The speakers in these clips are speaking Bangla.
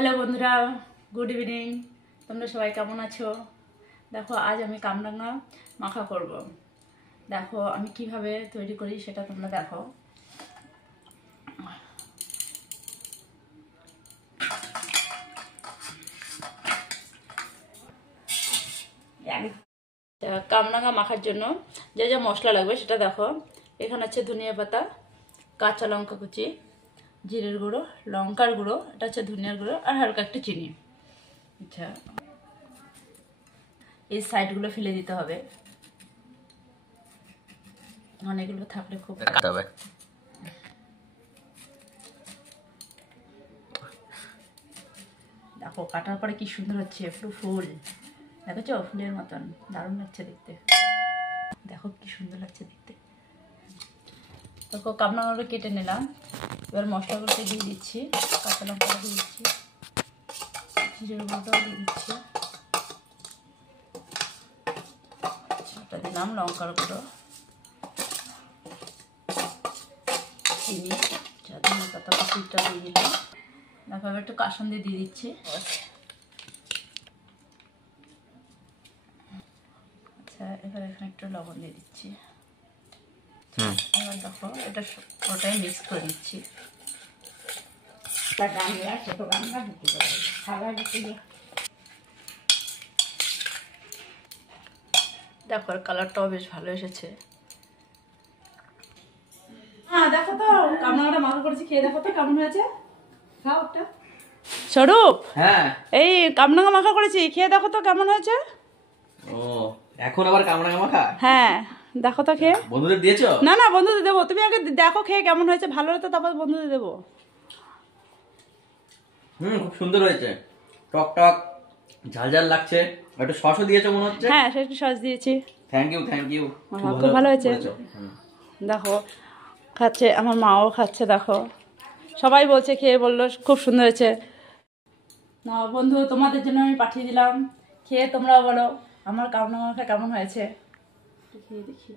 হ্যালো বন্ধুরা, গুড ইভিনিং। তোমরা সবাই কেমন আছো? দেখো, আজ আমি কামরাঙা মাখা করব। দেখো আমি কিভাবে তৈরি করি সেটা তোমরা দেখো। কামরাঙা মাখার জন্য যে যে মশলা লাগবে সেটা দেখো। এখানে আছে ধনিয়া পাতা, কাঁচা লঙ্কা কুচি, জিরের গুঁড়ো, লঙ্কার গুঁড়ো, এটা হচ্ছে ধনিয়ার গুঁড়ো, আর হালকা একটু চিনি। আচ্ছা, এই সাইডগুলো ফেলে দিতে হবে, অনেকগুলো থাকলে খুব হবে। দেখো কাটার পরে কি সুন্দর হচ্ছে, পুরো ফুল দেখেছো, ফুলের মতন দারুণ লাগছে দেখতে। দেখো কি সুন্দর লাগছে দেখতে। দেখো কামরাঙাগুলো কেটে নিলাম, এবার মশলাগুলোকে দিয়ে দিচ্ছি। কাঁচা লঙ্কা দিয়ে দিচ্ছি, জিরের গুঁড়োটাও দিয়ে দিচ্ছি, সেটা দিলাম, লঙ্কার গুঁড়ো, চিনি, ধনিয়া পাতা কুচিটা দিয়ে দিলাম। দেখো এবার একটু কাসুন্দি দিয়ে দিচ্ছি। আচ্ছা, এবার এখানে একটু লবণ দিয়ে দিচ্ছি। এবার দেখো এটা ওটাই মিক্স করে দিচ্ছি। দেখো কালারটাও বেশ ভালো এসেছে। হ্যাঁ দেখো তো কামরাঙাটা মাখা করেছি, খেয়ে দেখো তো কেমন হয়েছে। খাও একটা। স্বরূপ, হ্যাঁ এই কামরাঙা মাখা করেছি, খেয়ে দেখো তো কেমন হয়েছে। ও, এখন আবার কামরাঙা মাখা? হ্যাঁ দেখো তো খেয়ে। বন্ধুদের দিয়েছো? না না, বন্ধুদের দেবো, তুমি আগে দেখো খেয়ে কেমন হয়েছে, ভালো হলে তো তারপর বন্ধুদের দেবো। খুব সুন্দর হয়েছে, টক টক ঝাল ঝাল লাগছে। একটু সসও দিয়েছো মনে হচ্ছে। হ্যাঁ, সেটা সস দিয়েছি। Thank you. খুব ভালো হয়েছে। দেখো খাচ্ছে, আমার মাও খাচ্ছে, দেখো সবাই বলছে, খেয়ে বললো খুব সুন্দর হয়েছে। না বন্ধু, তোমাদের জন্য আমি পাঠিয়ে দিলাম, খেয়ে তোমরাও বলো আমার কামরাঙা মাখা কেমন হয়েছে। খেয়ে দেখি।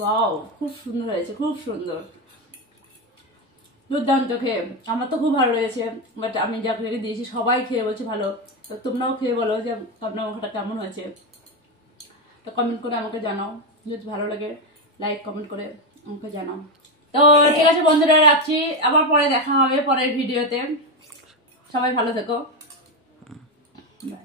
বাও, খুব সুন্দর হয়েছে, খুব সুন্দর, দুর্দান্ত খেয়ে। আমার তো খুব ভালো লেগেছে, বাট আমি যা খেয়ে দিয়েছি সবাই খেয়ে বলছে ভালো। তো তোমরাও খেয়ে বলো যে কামরাঙা মাখাটা কেমন হয়েছে। তো কমেন্ট করে আমাকে জানাও, যদি ভালো লাগে লাইক কমেন্ট করে আমাকে জানাও। তো ঠিক আছে বন্ধুরা, রাখছি, আবার পরে দেখা হবে পরের ভিডিওতে। সবাই ভালো থেকো, বাই।